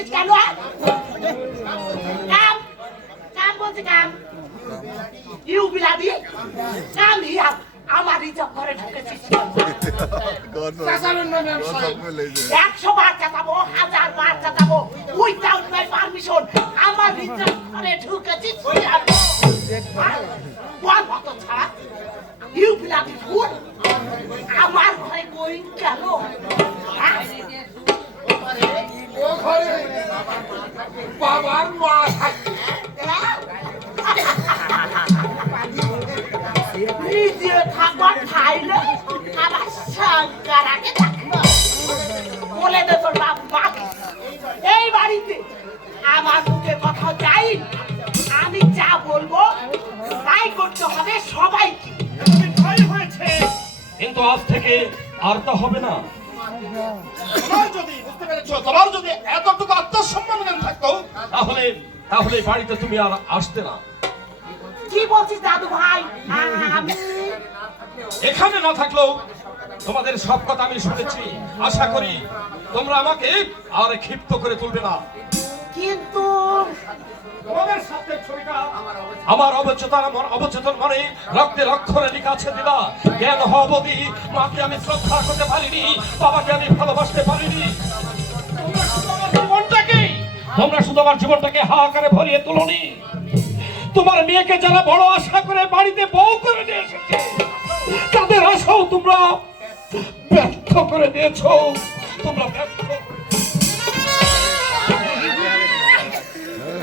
করছিস কেন? কাম কাম বলছি কাম ইউ বিলাদি কাম হিয়া আমার রিজার্ভ করে ঢুকেছিস। 100 বার চাচাবো, 1000 বার চাচাবো, উইদাউট মাই পারমিশন আমার রিজার্ভ করে ঢুকেছিস। বল মত ছাড়া ইউ বিলাদি ফুল আমার ঘরে গোয়িং কেন? ও ঘরে বাবার মা থাকে। নিজে থাকবার খাইলে আবার শঙ্কর আগে থাকবো বলে দে তোর বাপ মা। এই বাড়িতে আমার মুখে কথা যাই, আমি যা বলবো তাই করতে হবে সবাইকে। ভয় হয়েছে, কিন্তু আজ থেকে আর তা হবে না। তোমার যদি এতটুকু আত্মসম্মান থাকতো তাহলে বাড়িতে তুমি আর আসতে না। কি বলছিস দাদু ভাই? আমি এখানে না থাকলেও তোমাদের সব কথা আমি শুনেছি। আশা করি তোমরা আমাকে আর ক্ষিপ্ত করে তুলবে না। কিন্তু তোমাদের সাথে ছবিটা আমার অবচেতন মনে রক্তের অক্ষরে লেখা আছে। দিদা জ্ঞান হওয়া অবধি মাকে আমি শ্রদ্ধা করতে পারিনি, বাবাকে আমি ভালোবাসতে পারিনি। তোমরা শুধু আমার জীবনটাকে হাহাকারে ভরিয়ে তুলনি। তোমার মেয়েকে যারা বড় আশা করে বাড়িতে বউ করে নিয়ে এসেছে, তাদের আশাও তোমরা ব্যর্থ করে দিয়েছো। তোমরা ব্যর্থ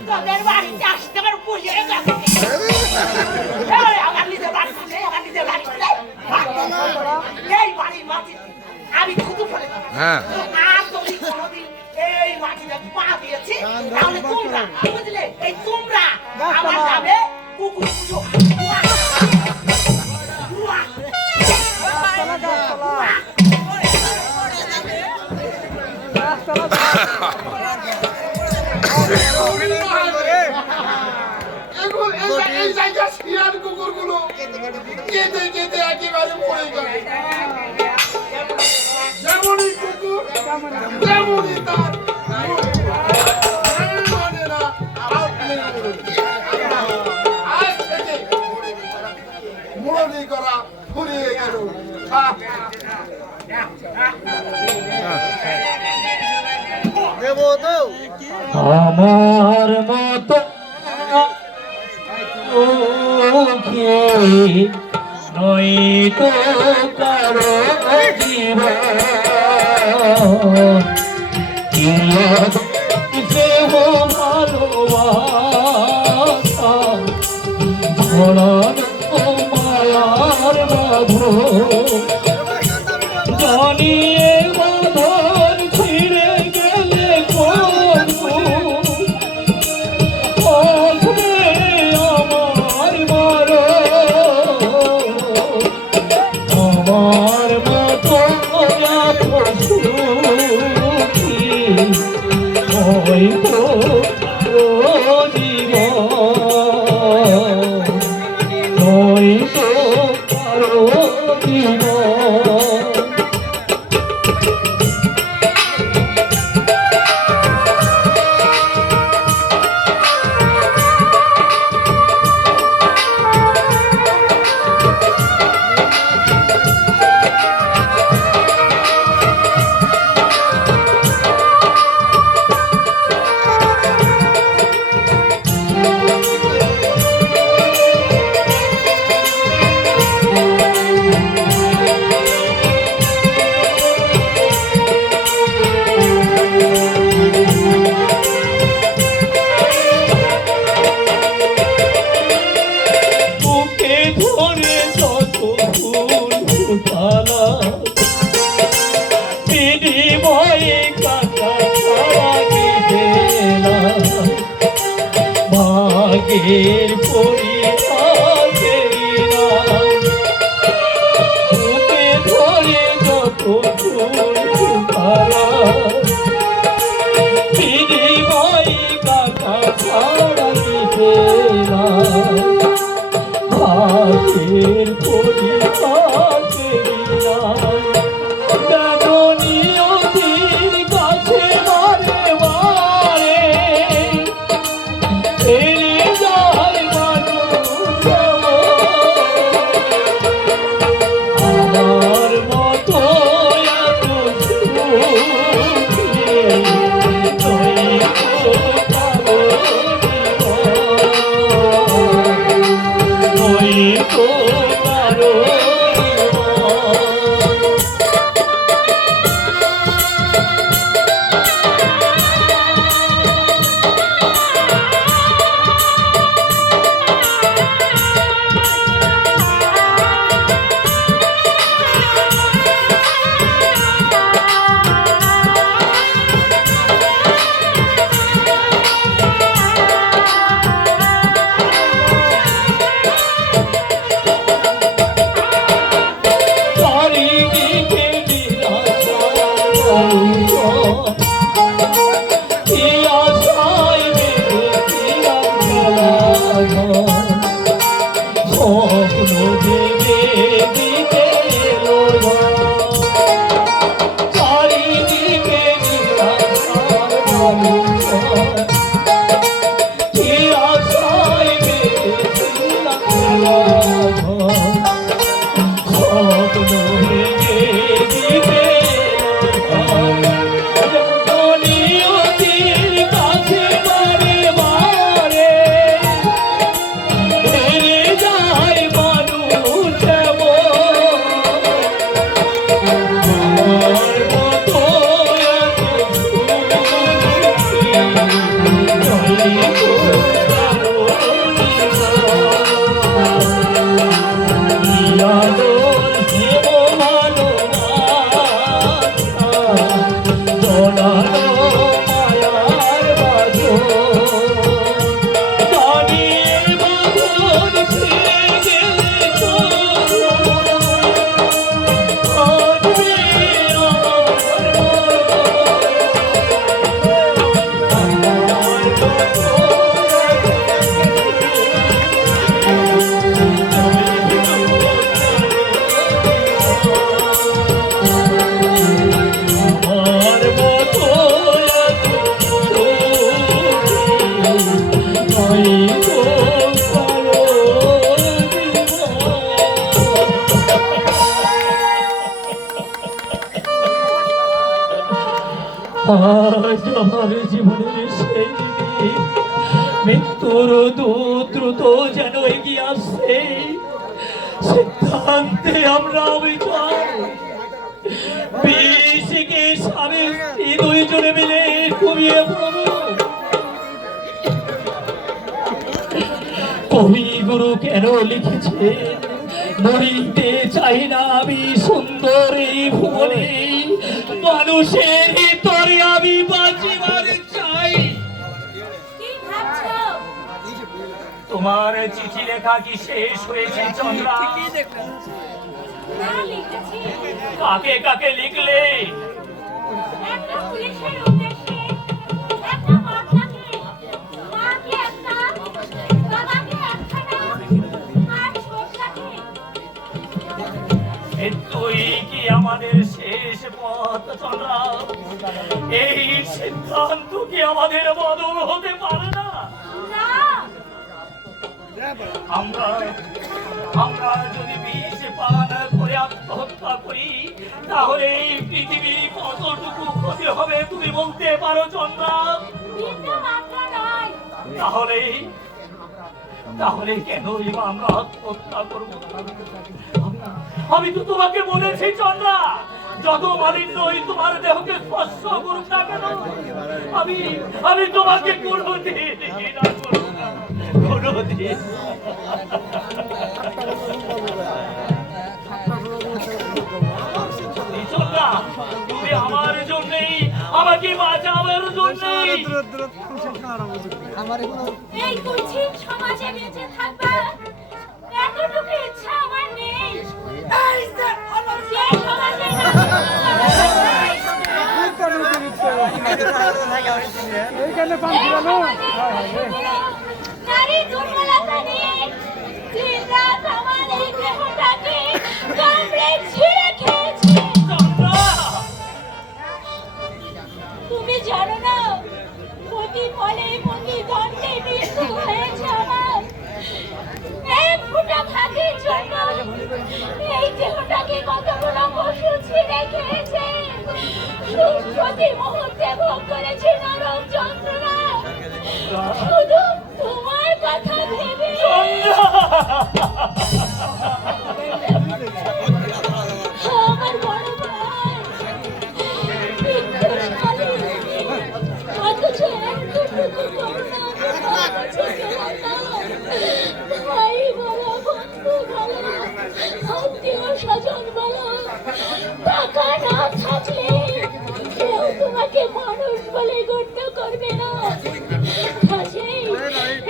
তোদের বাড়িতে আসতে আমার বুঝে গেছে। আমার নিজের বাড়ি আছে, আমার নিজের বাড়ি আছে। এই বাড়ির মাটিতে আমি থুতু ফেলে দিই। আর তুমি কোনোদিন এই মাটিতে পা দিয়েছি তাহলে তোমরা বুঝলে, এই তোমরা আমার নামে কুকুর পুজো। এই জায়গা শিয়াল কুকুরগুলো কেঁদে কেঁদে একেবারে মরে গেল। যেমনই কুকুর তেমনই তার মানে না। আজ থেকে মুরলি করা ফুরিয়ে গেল। আমার মতো নই তো কারো জীবন ভালোবাসা মায়ার বাঁধো জানিয়ে বাঁধন ছিঁড়ে গেলে আমার মারো আমার মতো হয়তো ভাগের পরিহাসে ধরে যত ফিরি ভাই কাটা ছাড়া দিবে না ভাগের পরিহাসে তেমনি অধীর কাছে মারে স্বপ্ন ভেবে দিতে এলো চারিদিকে নিরাশার বালুচর, কি আশায় বেঁধেছিলাম ঘর। স্বপ্ন ভেবে দিতে এলো নিয়তির কাছে বারে বারে হেরে যায় মানুষ এমন। আমার মতো এত সুখী নয় তো কারো নিয়াদর হেব ভালোবাসা জড়ানো মায়ার বাঁধন। দাঁড়িয়ে বাঁধন ছিঁড়ে গেলে কাঁদবে আমার মতো এত সুখী নয় তো কারো আজ আমার জীবনের সেই দিন, মৃত্যুর দূত দ্রুত যেন এগিয়ে আসছে। সিদ্ধান্তে আমরা অবিচল, বিশিকে স্বামী স্ত্রী দুইজনে মিলে ঘুমিয়ে পড়ব। কবিগুরু কেন লিখেছে, মরিতে চাই না আমি সুন্দর এই ভুবনে, মানুষের ভিতরে আমি বাঁচিবার চাই। কি ভাবছো? তোমার চিঠি লেখা কি শেষ হয়েছে চন্দ্রা? না, লিখেছি কাকে কাকে লিখলে? একটা পুলিশের উদ্দেশ্যে, একটা কর্তাকে, মাকে একটা, বাবাকে একখানা, আর ছোটটাকে। তুই কি আমাদের শেষ পথ চন্দ্রা? এই সিদ্ধান্ত কি আমাদের বদল হতে পারে না? না, আমরা আমরা যদি বিষ পান করে আত্মহত্যা করি, তাহলে এই পৃথিবীর কতটুকু ক্ষতি হবে তুমি বলতে পারো চন্দ্রা? বিন্দু মাত্র নয়। তাহলে তাহলে কেনই বা আমরা আত্মহত্যা করবো? আমি তো তোমাকে বলেছি চন্দ্রা, যত মালিন্যই তোমার দেহকে স্পর্শ করুক না কেন, আমি আমি তোমাকে কোনোদিন ঘৃণা করব না, কোনোদিন। চন্দ্রা, তুমি আমার জন্যই, আমাকে বাঁচাবার জন্যই এই কুৎসিত সমাজে বেঁচে থাকবা, এতটুকু ইচ্ছা আমার নেই। এই যে সেই সমাজে নারী দুর্বলতা নিয়ে দিনরাত আমার এই দেহটাকে কামড়ে ছিঁড়ে খেয়েছে। তুমি জানো না, প্রতি ফলে প্রতি দণ্ডে মৃত্যু হয়েছে আমার। এক ফোঁটা ভাগের জন্য এই দেহটাকে কতগুলো পশু ছিঁড়ে খেয়েছে। প্রতি মুহূর্তে ভোগ করেছে নরম যন্ত্রণা, শুধু তোমার কথা ভেবে। আমার বড় ভাই, অথচ এতটুকু করুণা আমার কাছে কেমন না? ভাই বলো, বন্ধু বলো, আত্মীয় স্বজন বলো, টাকা না থাকলে কেউ তোমাকে মানুষ বলে গণ্য করবে না। কাজেই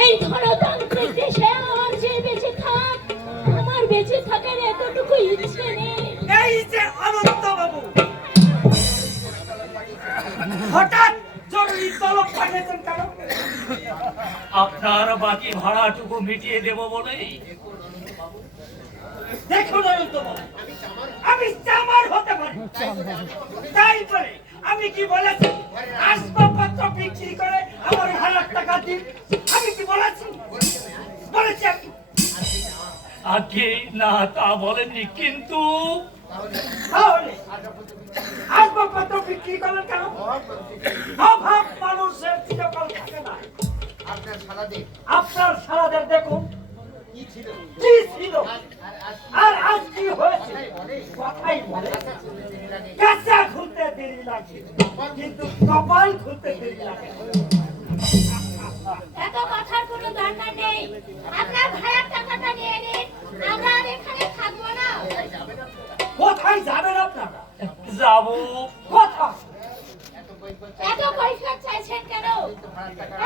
এই ধনতান্ত্রিক দেশে আমার যে বেঁচে থাক, আমার বেঁচে থাকার এতটুকু ইচ্ছে নেই। এই যে অনন্ত বাবু, হঠাৎ জরুরি তলব পাঠিয়েছেন কেন? আপনার বাকি ভাড়াটুকু মিটিয়ে দেব বলেই দেখুন অনন্ত বাবু, আমি চামার হতে পারি, তাই বলে আমি কি বলেছি আসবাবপত্র বিক্রি করে আমার ভাড়ার টাকা দিন? আমি কি বলেছি? বলেছি আমি? আগে না তা বলেননি, কিন্তু তাহলে আসবাবপত্র বিক্রি করেন কেন? অভাব মানুষের চিরকাল থাকে না। আপনার সারাদের দেখুন কি ছিল আর আজ কি হয়েছে, কথাই বলে। কাঁচা খুলতে দেরি লাগে, কিন্তু কপাল খুলতে দেরি লাগে। এত কথার কোনো দরকার নেই। আপনার ভাড়ার টাকাটা নিয়ে নিন, আমরা আর এখানে থাকবো না। কোথায় যাবেন আপনারা? যাবো কোথায়? এত কৈফিয়ত চাইছেন কেন?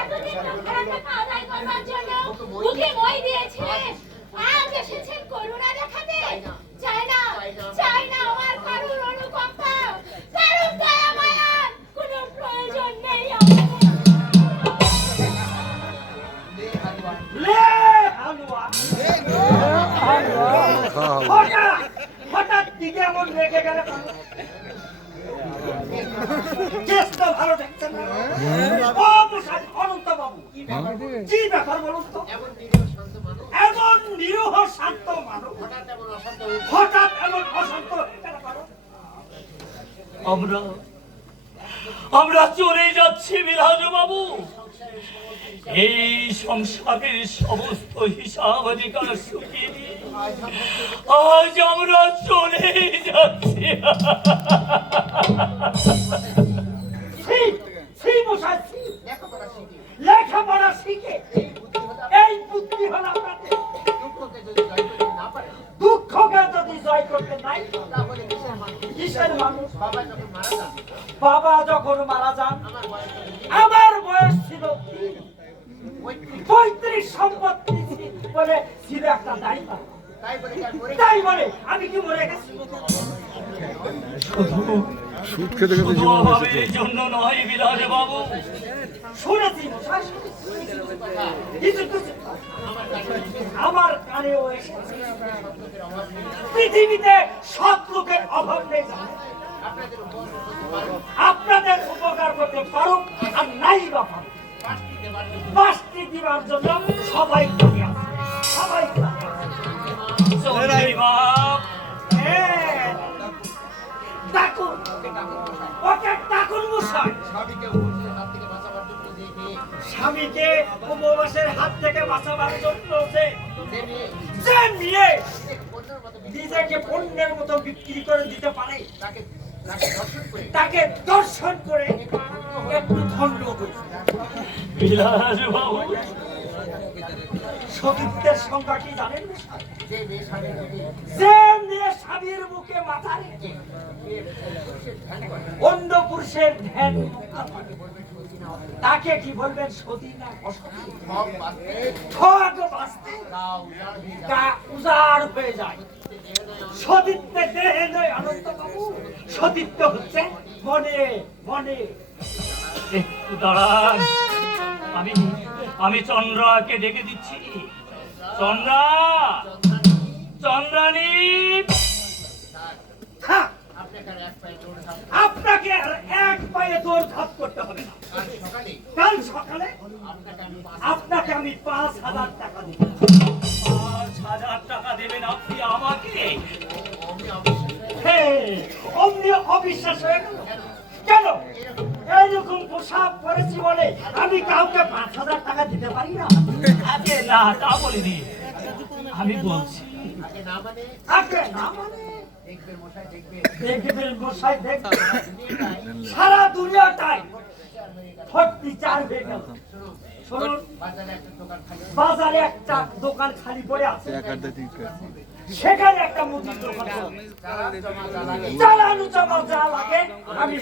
এতদিন তো ভাড়ার টাকা আদায় করবার জন্য মুখে মই দিয়েছিলেন, আজ এসেছেন করুণা দেখাতে? চাই না, চাই না আমার কারুর অনুকম্পা, কারুর দয়া মায়ার কোনো প্রয়োজন নেই আমাদের। লে হালুয়া, হঠাৎ দিকে এমন রেগে গেলে চেষ্টা ভালো দেখছেন না? ও মশাই, অনন্ত বাবু, কি ব্যাপার বলুন তো? এমন নিরীহ শান্ত মানুষ হঠাৎ এমন অশান্ত হয়ে গেল কেন? আমরা চলে যাচ্ছি বিলাস বাবু। এই সংসারের সমস্ত হিসাব অধিকার শুকিয়ে দিয়ে আজ আমরা চলে যাচ্ছি। মশাই, লেখাপড়া শিখে এই বুদ্ধি হল আপনাদের? দুঃখকে যদি জয় করতে নাই, কিসের মানুষ? বাবা যখন মারা যান আমার বয়স ছিল 35, সম্পত্তি বলে ছিল একটা দায়িত্ব। তাই বলে আমি কি মরে গেছি? শুধু অভাবের জন্য নয় বিলাস বাবু, শুনেছি মশাই, কিছু কিছু আমার কানেও এসেছে। পৃথিবীতে সৎ লোকের অভাব নেই, আপনাদের উপকার করতে পারো আর নাই বা পারো, পাঁচটি দিবার জন্য সবাই থাকে আছে, সবাই থাকে আছে। চৌধুরী বাপ, হ্যাঁ, ডাকুন, ওকে ডাকুন মশাই। স্বামীকে উপবাসের হাত থেকে বাঁচাবার জন্য যে মেয়ে নিজেকে পণ্যের মতো বিক্রি করে দিতে পারে, তাকে দর্শন করে একটু ধন্য করি। বিলাস বাবু, সতীত্বের সংখ্যা কি জানেন? যে মেয়ে স্বামীর মুখে মাথা রেখে অন্য পুরুষের ধ্যান, তাকে কি বলবেন সতী না অসতী? ঠগ বাঁচতে তা উজাড় হয়ে যায়। সতীত্বে দেহে নয় আনন্দ বাবু, সতীত্ব হচ্ছে মনে মনে। একটু দাঁড়ান, আমি চন্দ্রাকে ডেকে দিচ্ছি। চন্দ্রা, চন্দ্রানী, থাক, আপনাকে আর এক পায়ে দৌড় ধাপ করতে হবে না। কাল সকালে আপনাকে আমি 5,000 টাকা দেব। 5,000 টাকা দেবেন আপনি আমাকে? অমনি অবিশ্বাস হয়ে গেল কেন? এইরকম পোশাক পরেছি বলে আমি কাউকে 5,000 টাকা দিতে পারি না? আগে না তা বলিনি, আমি বলছি আগে না মানে দেখবেন মশাই, দেখবেন সারা দুনিয়াটাই 44 হয়ে গেল। শুনুন, বাজারে একটা দোকান খালি পড়ে আছে, সেখানে একটা মুদির দোকান চালানো জমা যা লাগে আমি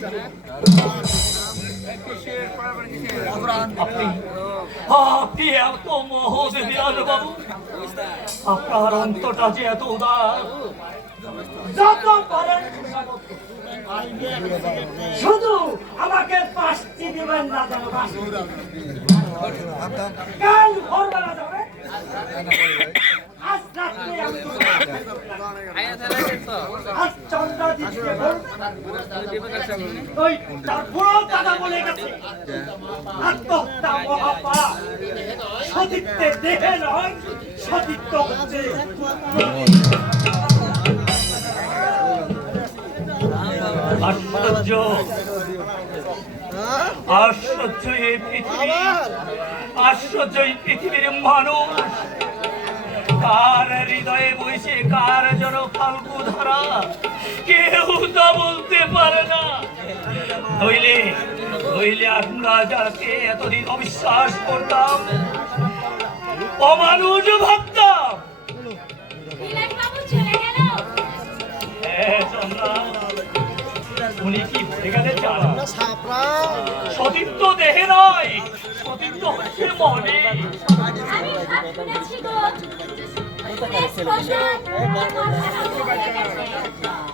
আপনি এত মহৎ বিলাস বাবু, আপনার অন্তরটা যে এত উদার। যত পারেন শুধু আমাকে 5টি দিবেন না, যেন কাল ভোরবেলা যাবে আজ রাত্রে আমি আজ চন্দ্রা দিদিকে ওই তার বড় দাদা বলে গেছে আত্মহত্যা মহাপাপ, সতীত্বে দেহে নয়, সতীত্ব হচ্ছে আশ্চর্য, আশ্চর্য এই পৃথিবী, আশ্চর্য এই পৃথিবীর মানুষ। কার হৃদয়ে বইছে কার যেন ফাল্গু ধারা, কেউ তা বলতে পারে না। নইলে নইলে আমরা যাকে এতদিন অবিশ্বাস করতাম, অমানুষ ভাবতাম, বিলাসবাবু চলে গেল। হ্যাঁ চন্দ্রা, উনি কি ভুলে গেলে জানো? সতীত্ব দেহে নয়, সতীত্ব হচ্ছে মনে। আমি সব শুনেছি গো। বেশ বসান, আমার মাথাটা ঘুরে গেছে।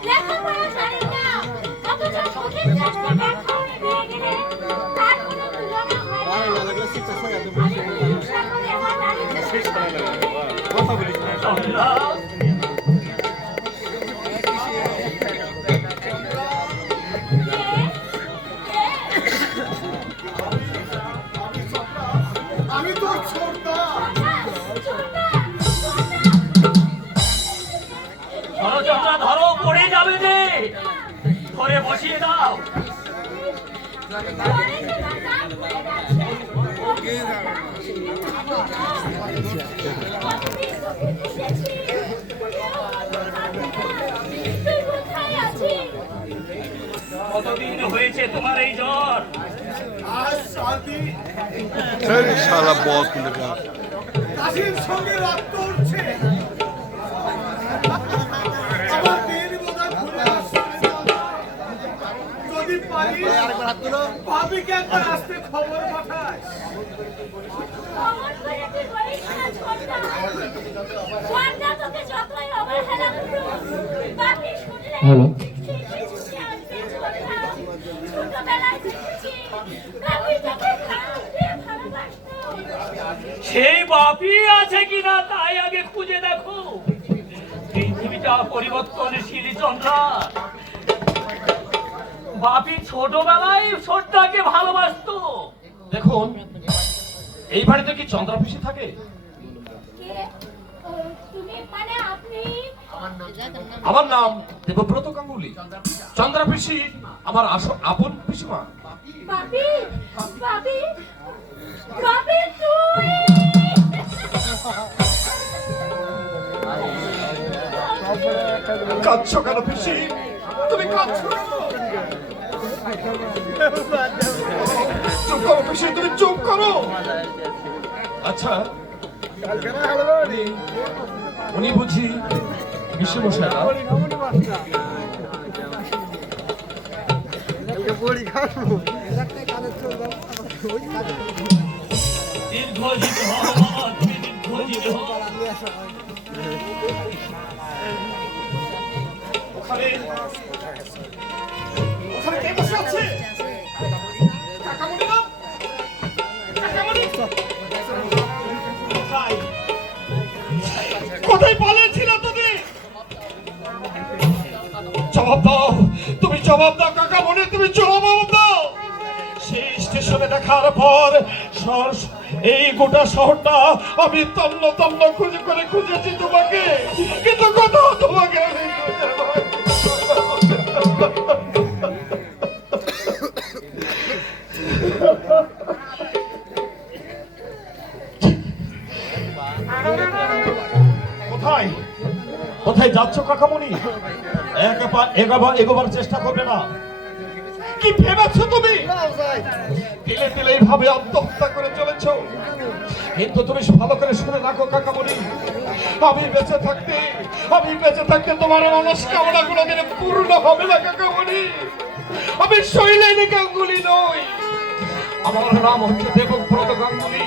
লেখাপড়া জানি না, অথচ সতীর জন্য ব্যাখ্যানে দিয়ে গেলে তার কোনো তুলনা হয় না। আমি হিংসা করে আমার নারীকে শেষ করে দেব। চন্দ্রা, আমি তো ছোটদা। ধরো চন্দ্রা, ধরো, পড়ে যাবে যে, ধরে বসিয়ে দাও। কতদিন হয়েছে তোমার এই জ্বর? আজ শান্তি শালা বস কিন্তু কাশির সঙ্গে রক্ত উঠছে। আমার দিন বোধহয় ঘুরে আসছে। যদি পারিস ভাবিকে একবার আসতে খবর পাঠায়। খবর করে তুই বলিস না ছোটদা। ছোটদা তোকে যতই অবহেলা করুক, বাকি শুনলে কিছু জানতে ছোটদা। ছোটবেলায় দেখেছি, বাকি তোকে প্রাণ দিয়ে ভালোবাসতো। সেই বাপই আছে কিনা তাই আগে খুঁজে দেখো। পৃথিবীটা পরিবর্তনশীল চন্দ্রা। বাপি ছোটবেলায় ছোটটাকে ভালোবাসতো। দেখুন, এই বাড়িতে কি চন্দ্রা পিসি থাকে? কে? তুমি মানে আপনি? আমার নাম দেবব্রত গাঙ্গুলি। চন্দ্রা পিসি আমার আপন পিসিমা। বাপি, বাপি, বাপি তুই? কাঁদছো কেন পিসি? তুমি কাঁদছো কেন? চুপ করো পিসি, তুমি চুপ করো। আচ্ছা, উনি বুঝি বিশ্ব মশাই না? দীর্ঘজীবী হও বাবা, তুমি দীর্ঘজীবী হও। ওখানে ওখানে কে বসে আছে? কাকামণি না? কাকামণি? কোথায়? কোথায় পালিয়েছিলে তুমি? জবাব দাও, তুমি জবাব দাও কাকামণি, তুমি জবাব দাও। সেই স্টেশনে দেখার পর এই গোটা শহরটা আমি তন্ন তন্ন খুঁজে করে খুঁজেছি তোমাকে, কিন্তু কোথাও তোমাকে আমি খুঁজে পাইনি। কোথায় কোথায় যাচ্ছ কাকামণি? এগোবার চেষ্টা করবে না? কি ভেবেছো তুমি? তিলে তিলে এইভাবে আত্মহত্যা করে চলেছো। কিন্তু তুমি ভালো করে শুনে রাখো কাকামণি, আমি বেঁচে থাকতে তোমার মনস্কামনা কোনোদিন পূর্ণ হবে না কাকামণি। আমি শৈলেনী গাঙ্গুলি নই, আমার নাম হচ্ছে দেবব্রত গাঙ্গুলি।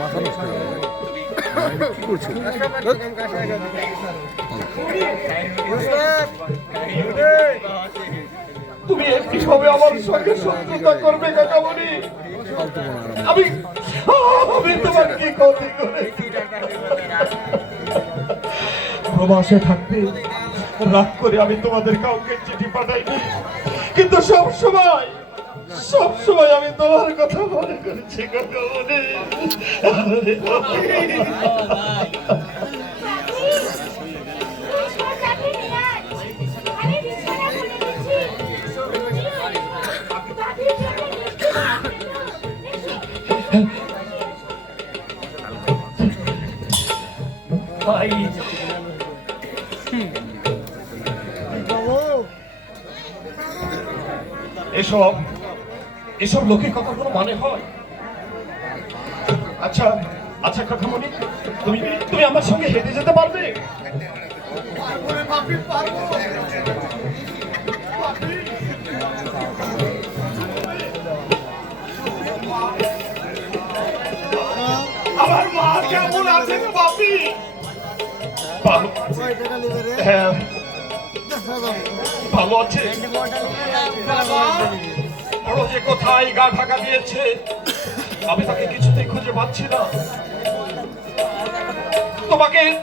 মাথা নষ্ট হয়ে গেল। কি করছো? তুমি কিভাবে আমার সঙ্গে শত্রুতা করবে কাকামণি? আমি আমি তোমার কি ক্ষতি করেছি? প্রবাসে থাকতে রাগ করে আমি তোমাদের কাউকে চিঠি পাঠাইনি, কিন্তু সব সময় আমি তোমার কথা মনে করেছি কাকামণি। ভাই, এসব লোকের কথা কোনো মানে হয়? আচ্ছা আচ্ছা কাকামণি, তুমি আমার সঙ্গে হেঁটে যেতে পারবে? আমার মা কেমন আছে বাপি? হ্যাঁ, ভালো আছে। বড় যে কোথায় গা ঢাকা দিয়েছে, আমি তাকে কিছুতেই খুঁজে পাচ্ছি না।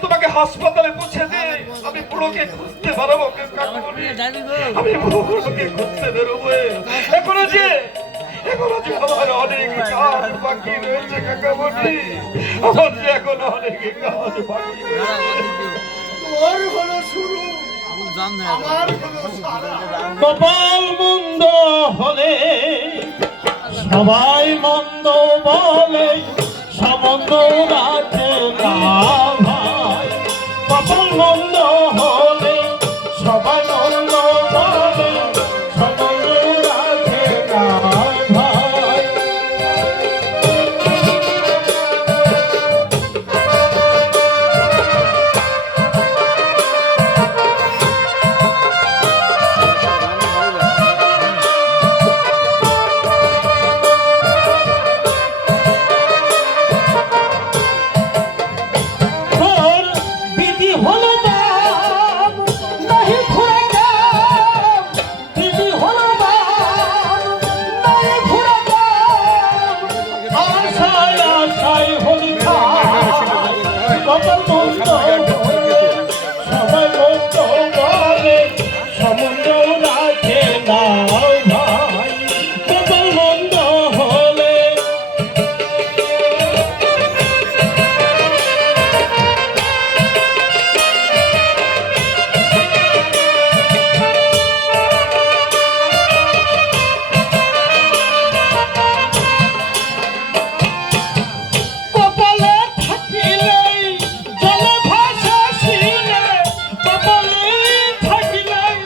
তোমাকে হাসপাতালে পৌঁছে দে, আমি বুড়োকে খুঁজতে পারবো। আমি বুড়োকে খুঁজতে বেরোবো। এখনো যে আমার অনেক কাজ বাকি রয়েছে কাকামণি, আমার যে এখনো অনেক কাজ বাকি রয়েছে। তোর হলো শুরু, আমার হলো সারা। কপাল মন্দ হলে সবাই মন্দ বলে, সম্বন্ধ রাখে না ভাই। কপাল মন্দ হলে সবাই মন্দ বলে, সম্বন্ধ রাখে না ভাই। তোর বিধি হলো দাম, নাহি ঘুরে দাম। বিধি হলো দাম, নাহি ঘুরে দাম। আশায় আশায় হলি খায়, কপাল মন্দ হলে সবাই মন্দ বলে, সম্বন্ধ রাখে না ভাই। কপাল মন্দ হলে কপালে থাকিলেই জলে ভাসিলে, কপালে থাকিলেই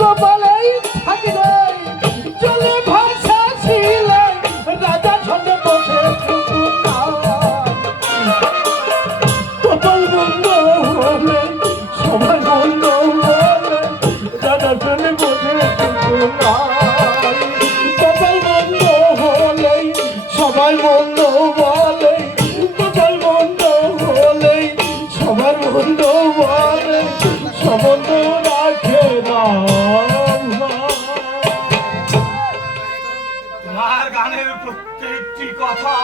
কপালেই থাকিলে জলে ভাসিলে, রাজা ঝন্ডে বসে কপাল মন্দ হলে সবাই মন্দ বলে, রাজা ঝন্ডে বসে কপাল মন্দ হলে সবাই মন্দ বলে, কপাল মন্দ হলে সবার মন্দ বলে, সম্বন্ধ রাখে না ভাই। তোমার গানের প্রত্যেকটি কথা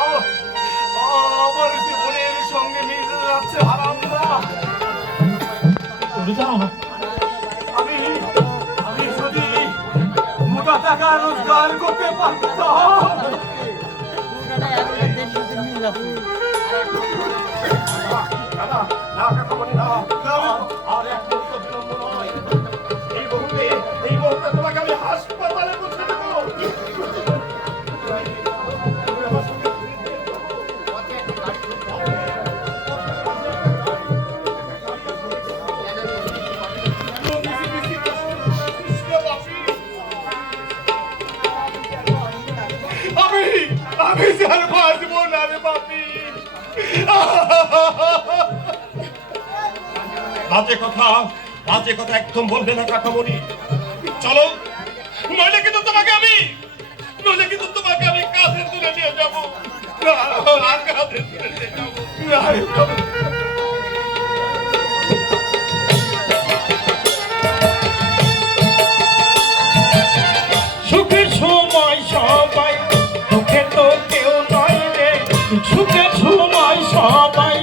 আমার জীবনের সঙ্গে মিশে যাচ্ছে হারামদা। আমি যদি মোটা টাকা রোজগার করতে পারতাম, না কাকামণি না, আর এক মুহূর্ত বিলম্ব নয়। এই মুহূর্তে তোমাকে আমি হাসপাতালে পৌঁছে দেবো। আমি আর বাঁচবো না রে বাপি। বাজে কথা একদম বলবে না কাকামণি। চলো, নইলে কিন্তু তোমাকে আমি কাঁধে তুলে নিয়ে যাবো। কাঁধে তুলে নিয়ে যাবো। সুখের সময় সবাই, দুঃখে তো কেউ নাই রে। সুখের সময় সবাই,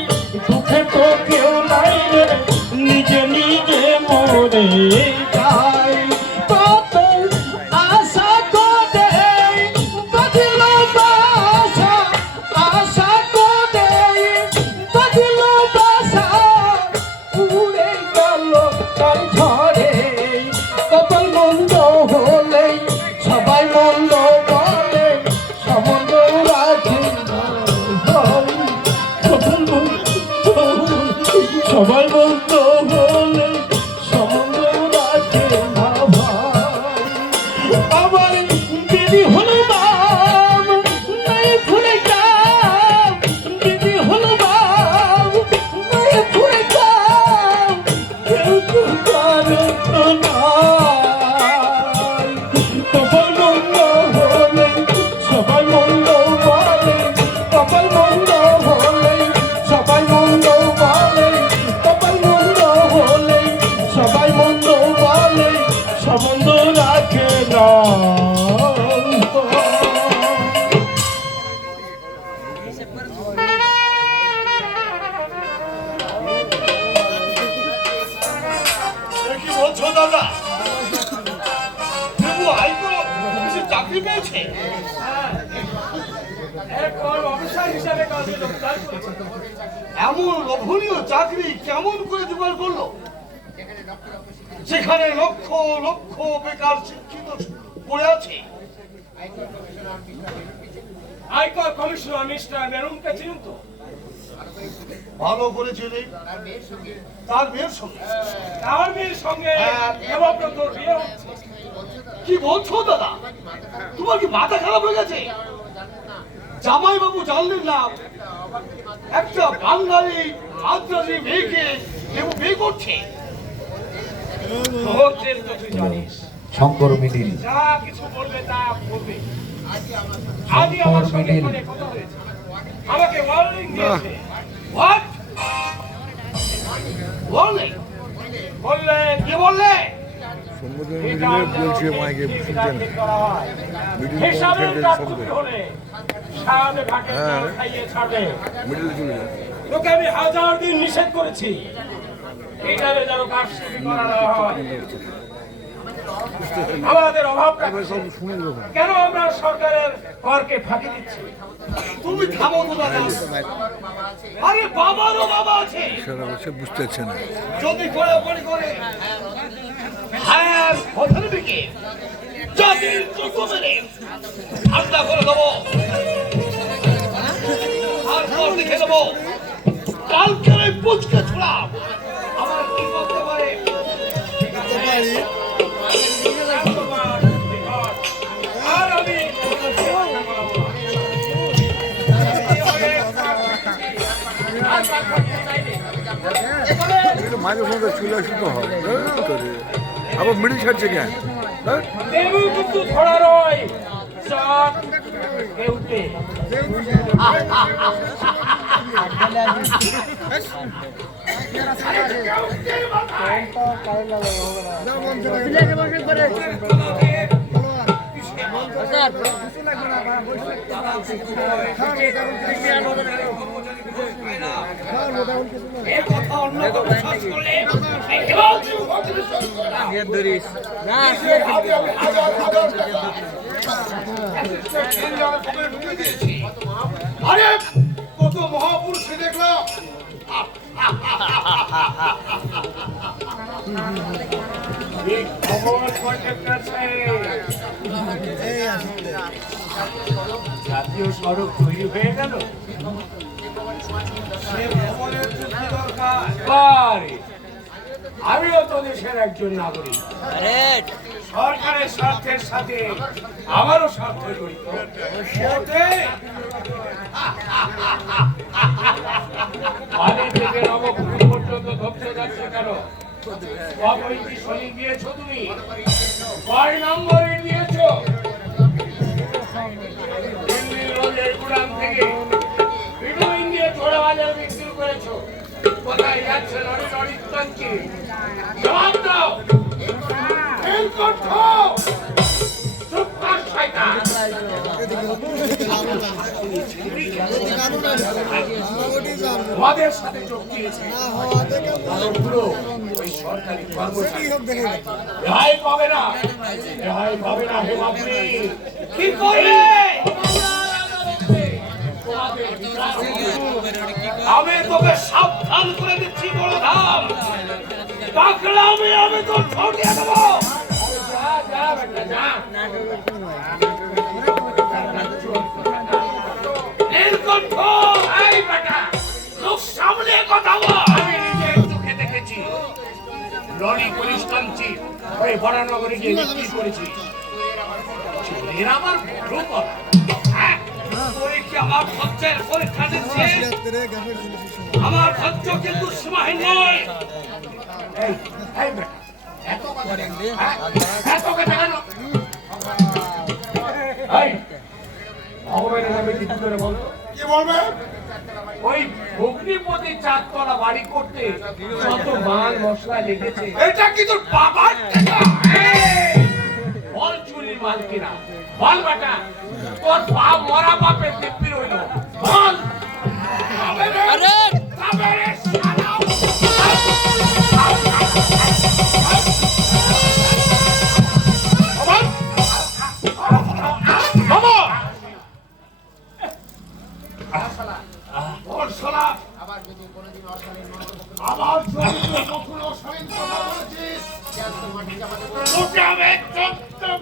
দুঃখে তো কেউ নাই রে। নিজে নিজে মরে যায়। কত আশা করে বাঁধিল বাসা, আশা করে বাঁধিল বাসা, উড়ে গেল তার ঝড়ে। কপাল মন্দ হলেই সবাই মন্দ বলে, সম্বন্ধ রাখে না ভাই। কপাল মন্দ সবাই মন্দ হলে সম্বন্ধ রাখে না ভাই। আবার দিদি হলো বাম, নাই ভুলে যাও। দিদি হলো বাম, নাই ভুলে যাও। কেউ তো জানে না। কপাল মন্দ হলে সবাই মন্দ বলে, কপাল মন্দ হলে সবাই মন্দ বলে, কপাল মন্দ হলে সবাই মন্দ বলে, সম্বন্ধ রাখে না। কি বলছো দাদা? দেবু হাইকোর্ট অফিসে চাকরি পেয়েছে? এমন লোভনীয় চাকরি কেমন করে জোগাড় করলো, যেখানে লক্ষ লক্ষ বেকার শিক্ষিত পড়ে আছে? আয়কর কমিশনার মিস্টার মেরুনকে চিনুন তো? ভালো করে চেনে। তার মেয়ের সঙ্গে? তার মেয়ের সঙ্গে দেবব্রতর বিয়ে হচ্ছে। কি বলছো দাদা? তোমার কি মাথা খারাপ হয়ে গেছে? জামাই বাবু জানলেন না একটা বাঙালি মাদ্রাজি মেয়েকে দেবু বিয়ে করছে? মুহূর্তের তো তুই জানিস, শঙ্কর মিডিল যা কিছু বলবে তা বলবে। আজই আমার সঙ্গে ফোনে কথা হয়েছে, আমাকে ওয়ার্নিং দিয়েছে। হোয়াট? বললে? বললে কি বললে? সম্বোধন মিডিলে বলছে মাইকে শুনছেন হিসাবের কাকুতি হলে সারাতে ঘাটে জল খাইয়ে ছাড়বে। মিডিলে চলে যান। তোকে আমি 1000 দিন নিষেধ করেছি, এটারে যেন কারসাজি করা না হয়। আমাদের অভাবটা কেন আমরা সরকারের করকে ফাঁকি দিচ্ছি? তুমি থামো তো দাদা। আরে বাবারও বাবা আছে। সারা বছর বুঝতে পারছে না। যদি গোড়াপড়ি করে হ্যাঁ ওখানে বিকে জাতির চোখ মেরে ঠান্ডা করে দেবো, তারপর দেখে দেবো কালকে পুচকে ছোড়া আমার কি করতে পারে। আর আমি মাঝে মধ্যে চলে আসতে হয় করে আবার মিডিল ছাড়ছে কেন? দেবু কিন্তু ধরা রয় চাক কেউতে। এর কথা অন্য কেউ বিশ্বাস করলে আরে কত মহাপুরুষে দেখলাম জাতীয় সড়ক তৈরি হয়ে গেল। আমিও তো দেশের একজন নাগরিক, সরকারের স্বার্থের সাথে আমারও স্বার্থ জড়িত। আগে থেকে নবপুর পর্যন্ত ধরতে যাচ্ছে কেন? কয়টি শনি দিয়েছো তুমি? কয় নম্বর ইট দিয়েছো? দিল্লি রোডের গুদাম থেকে ভিটামিন দিয়ে ছোড়া বাজার বিক্রি করেছো। কোথায় যাচ্ছে লড়ি লড়ি কাঞ্চি? জবাব দাও। নীলকণ্ঠ! চুপ কর শয়তান! তোমাদের সাথে যোগ দিয়েছে ভালোগুলো ওই সরকারি কর্মচারী। রেহাই পাবে না, রেহাই পাবে না হে বাপরে। কি করবে? তোমাদের বিচার হবে। আমি তোকে সাবধান করে দিচ্ছি বড় ধাম, পাকলামে আমি তোর ঠকিয়ে দেবো। যা যা বেটা যা। নীলকণ্ঠ, এই বেটা, লোক সামনে কথা বল। আমি নিজের চোখে দেখেছি লরি পুলিশ কাঞ্চি ওই বরানগরে গিয়ে বিক্রি করেছি। চোরের আমার বড় কথা। হ্যাঁ, তোরে কি আমার ধৈর্যের পরীক্ষা দিচ্ছে? আমার ধৈর্য কিন্তু সীমাহীন নয়। এই এই বেটা, এত কথা হ্যাঁ, এত কথা কেন? এই ভগবানের নামে কি করে বলতো? কি বলবে? ওই ভগ্নিপতি চাঁদতলা বাড়ি করতে কত মাল মশলা লেগেছে। এটা কি তোর বাবার টাকা? এই, বল চুরির মাল কিনা বল বেটা, তোর বাপ মরা বাপের দিব্যি রইল বল। আরে তবে রে শালা। বাবা, বল শালা। আবার যদি কখনো অশালীন কথা বলেছিস, তোকে আমি